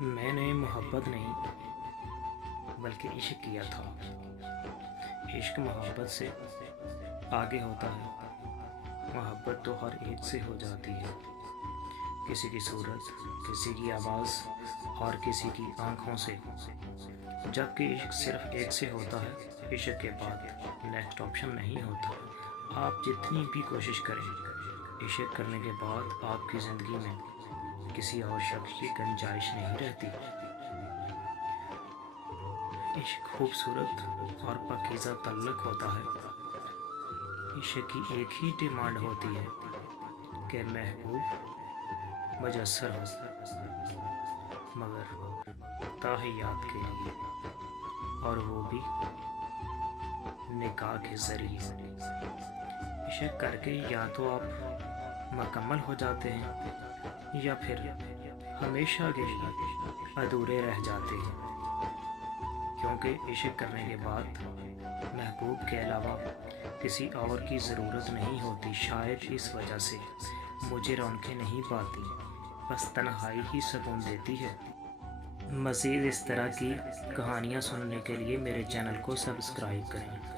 मैंने मोहब्बत नहीं बल्कि इश्क किया था। इश्क मोहब्बत से आगे होता है। मोहब्बत तो हर एक से हो जाती है, किसी की सूरत, किसी की आवाज़ और किसी की आँखों से, जबकि इश्क सिर्फ एक से होता है। इश्क के बाद नेक्स्ट ऑप्शन नहीं होता। आप जितनी भी कोशिश करें, इश्क करने के बाद आपकी ज़िंदगी में किसी और शख्स की गुंजाइश नहीं रहती। इश्क खूबसूरत और पाकीज़ा ताल्लुक़ होता है। इश्क की एक ही डिमांड होती है कि महबूब मुयस्सर हो, मगर ताहियात के लिए, और वो भी निकाह के ज़रिए। इश्क करके या तो आप मुकम्मल हो जाते हैं या फिर हमेशा के लिए अधूरे रह जाते हैं, क्योंकि इश्क करने के बाद महबूब के अलावा किसी और की ज़रूरत नहीं होती। शायद इस वजह से मुझे रौनकें नहीं पाती, बस तन्हाई ही सुकून देती है। मज़ीद इस तरह की कहानियाँ सुनने के लिए मेरे चैनल को सब्सक्राइब करें।